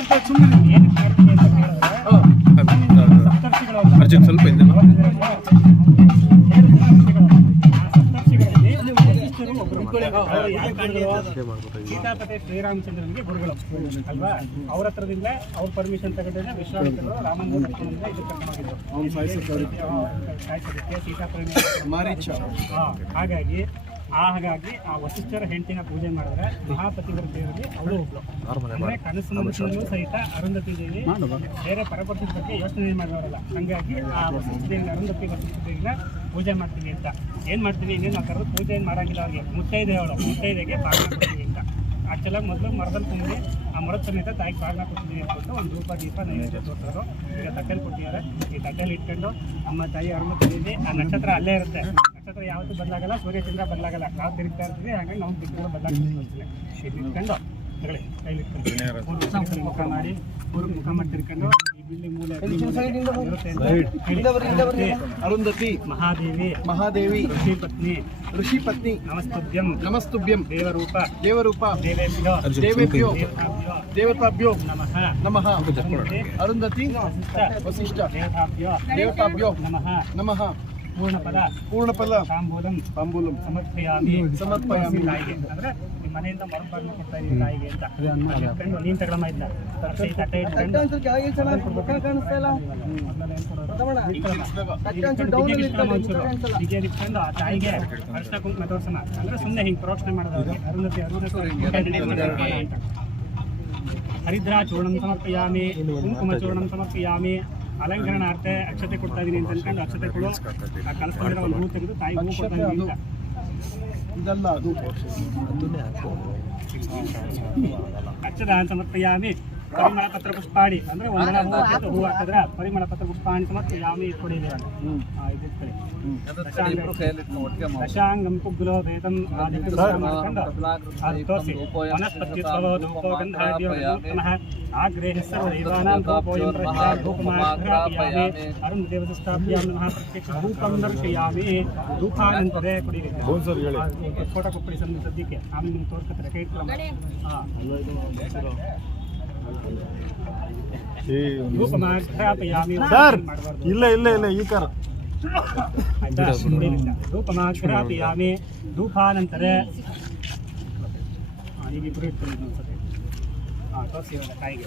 ಮಾತಾಡ್ತಾ ಸುಮ್ಮನೆ ಮಾಡ್ತೀವಿ ಅಂತ ಕೇಳಿದ್ರೆ. ಅರ್ಜುನ್ ಸ್ವಲ್ಪ ಇದೆ. ಏನು? ಸೀತಾಪತಿ ಶ್ರೀರಾಮಚಂದ್ರನಿಗೆ ಗುರುಗಳು ಅಲ್ವಾ ಅವ್ರ ಹತ್ರದಿಂದ ಅವ್ರ ಪರ್ಮಿಷನ್ ತಗೊಂಡ್ರೆ ವಿಶ್ವಾಮಿತ್ರರು ರಾಮನ ಇದು ಸೀತಾಪತಿ ಹಾಗಾಗಿ ಆ ಹಾಗಾಗಿ ಆ ವಸಿಷ್ಠರ ಹೆಂಡತಿನ ಪೂಜೆ ಮಾಡಿದ್ರೆ ಮಹಾಪತಿಗಳ ದೇವರಿಗೆ ಅವಳು ಒಬ್ಳು. ಅಂದ್ರೆ ಕನಸು ಮನಸ್ಸಿನಲ್ಲೂ ಸಹಿತ ಅರುಂಧತಿ ದೇವಿ ಬೇರೆ ಪರಪತಿ ಬಗ್ಗೆ ಯೋಚನೆ ಮಾಡೋರಲ್ಲ ಹಂಗಾಗಿ ಆ ವಸಿಷ್ಠದಿಂದ ಅರುಂಧತಿ ವಸಿಷ್ಠ ದೇವಿನ ಪೂಜೆ ಮಾಡ್ತೀನಿ ಅಂತ. ಏನ್ ಮಾಡ್ತೀವಿ ಇನ್ನೇನು ಆ ಥರದ ಪೂಜೆ ಏನ್ ಮಾಡಂಗಿಲ್ಲ ಅವ್ರಿಗೆ. ಮುತ್ತೈದೆ ಅವಳು ಮುತ್ತೈದೆಗೆ ಪಾಠ ಮಾಡ್ತೀನಿ ಅಂತ. ಆಕ್ಚುಲಾಗಿ ಮೊದಲು ಮರದಲ್ಲಿ ತುಂಬಿ ಆ ಮರದ ಸಮೇತ ತಾಯಿಗೆ ಪ್ರಾಣ ಕೊಟ್ಟಿದ್ದೀನಿ ಅಂದ್ಬಿಟ್ಟು ಒಂದು ರೂಪ ದೀಪ ನೈವೇದ್ಯ ತೋರಿಸೋರು ಈಗ ತಟ್ಟೆಲಿ ಕೊಟ್ಟಿದ್ದಾರೆ ಈ ತಟ್ಟೆಲಿ ಇಟ್ಕೊಂಡು ಅಮ್ಮ ತಾಯಿ ಅವ್ರನ್ನ ದೇವಿ ಆ ನಕ್ಷತ್ರ ಅಲ್ಲೇ ಇರುತ್ತೆ ನಕ್ಷತ್ರ ಯಾವತ್ತೂ ಬದಲಾಗಲ್ಲ ಸೂರ್ಯಚಂದ್ರ ಬದಲಾಗಲ್ಲ ನಾವು ತಿರುಗ್ತಾ ಇರ್ತೀವಿ ಹಾಗಾಗಿ ನಾವು ಬಿಟ್ಟು ಬದಲಾಗ್ತೀವಿ ಇಲ್ಲಿ ಇಟ್ಕೊಂಡು ತಗೊಳ್ಳಿ ಕೈಲಿ ಇಟ್ಕೊಂಡು ಮುಖ ಮಾಡಿ ಮುಖ ಮಾಡಿ ತಿರ್ಕೊಂಡು ಅರುಂಧತಿ ಮಹಾದೇವಿ ಮಹಾದೇವಿ. ಋಷಿ ಪತ್ನಿ ಋಷಿ ಪತ್ನಿ. ನಮಸ್ತುಭ್ಯಂ ನಮಸ್ತುಭ್ಯಂ. ದೇವರೂಪ ದೇವರೂಪ. ದೇವೇಭ್ಯೋ ದೇವೇಭ್ಯೋ ದೇವತಾಭ್ಯೋ ನಮಃ. ನಮಃ. ಅರುಂಧತಿ ವಸಿಷ್ಠ ದೇವತಾಭ್ಯೋ ನಮಃ. ನಮಃ. ಪೂರ್ಣಪದ ಪೂರ್ಣಫಲ. ತಾಂಬೂಲಂ ತಾಂಬೂಲಂ. ಸಮರ್ಪಯಾಮಿ ಸಮರ್ಪಯಾಮಿ. ಅಂದ್ರೆ ಮನೆಯಿಂದ ಮರಬಾಗಿಲು ಕೊಡ್ತಾ ಇದೀನಿ ತಾಯಿಗೆ ಅಂತ. ಇಟ್ಕೊಂಡು ನೀನ್ ತಗೊಳಮ್ಮ ತಟ್ಟೆ ಇಟ್ಕೊಂಡು ಆ ತಾಯಿಗೆ ಅರ್ಶಿನ ಕುಂಕುಮ ತೋರ್ಸೋಣ ಅಂದ್ರೆ ಸುಮ್ಮನೆ ಹಿಂಗ್ ಪ್ರೋಕ್ಷಣೆ ಮಾಡೋದು. ಅರುಂಧತಿ ಅರುಂಧತಿ ಅಂತ. ಹರಿದ್ರಾ ಚೂರ್ಣಂ ಸಮರ್ಪಯಾಮಿ ಕುಂಕುಮ ಚೂರ್ಣಂ ಸಮರ್ಪಯಾಮಿ ಅಲಂಕರಣಾರ್ಥ ಅಕ್ಷತೆ ಕೊಡ್ತಾ ಇದೀನಿ ಅಂತ ಅನ್ಕೊಂಡು ಅಕ್ಷತೆ ಕೊಡು. ಆ ಕಲಿಸ್ಕೊಂಡಿರೋ ಒಂದು ಹೂ ತೆಗೆದು ತಾಯಿ ಹೂ ಕೊಡ್ತಾ ಇದೀನಿ ಅಂತ ಇದಲ್ಲ ಅದು ಅಕ್ಷರ ಸಮರ್ಪಯಾಮಿ ಪರಿಮಳ ಪತ್ರ ಪುಷ್ಪಾಣಿ ಅಂದ್ರೆ ಒಂದೆಲ್ಲ ಹೂ ಹಾಕಿದ್ದು ಹೂ ಹಾಕಿದ್ರ ಪರಿಮಳ ಪತ್ರ ಪುಷ್ಪಾಣಿ ಸಮರ್ಪಯಾಮಿ ಇಟ್ಕೊಡಿ ಇದೆ ಇದು ಇಟ್ಕೊಳ್ಳಿ ದಶಾಂಗಂ ಕುಗ್ಗುಲೋ ವೇದಂ ಮಾಡ್ಕೊಂಡು ಅದು ತೋರಿಸಿ ವನಸ್ಪತ್ಯುತ್ಸವೋ ಧೂಪೋ ಗಂಧಾಢ್ಯೋ ನಮಃ ಆಗ್ರೇ ಸರ್ವೈವಾನಾಂ ಧೂಪೋಯಂ ಪ್ರಜ್ಞಾ ಧೂಪಮಾಗ್ರಹಾಪಯಾಮಿ ಅರುಣ್ ದೇವದಸ್ತಾಭ್ಯಾಂ ನಮಃ ಪ್ರತ್ಯಕ್ಷ ಧೂಪಂ ದರ್ಶಯಾಮಿ ಧೂಪಾನಂತರೇ ಕುಡಿರಿ ಫೋಟೋ ಕೊಟ್ಬಿಡಿ ಸರ್ ಸದ್ಯಕ್ಕೆ ಆಮೇಲೆ ನಿಮ್ಗೆ ತೋರ್ಸ್ಕೊತಾರೆ ಕೈ ಇಟ್ಕೊಳ್ಳಮ್ಮ ಹಾಂ ಧೂಪಮಾಗ್ರಹಾಪಯಾಮಿ ಸರ್ ಇಲ್ಲ ಇಲ್ಲ ಇಲ್ಲ ಈ ಕಾರ ಧೂಪಮಾಗ್ರಹಾಪಯಾಮಿ ಧೂಪಾನಂತರ ಈಗ ಇಬ್ಬರು ಇಟ್ಕೊಂಡು ಒಂದ್ಸತಿ ಹಾಂ ತೋರಿಸಿ ಕಾಯಿಗೆ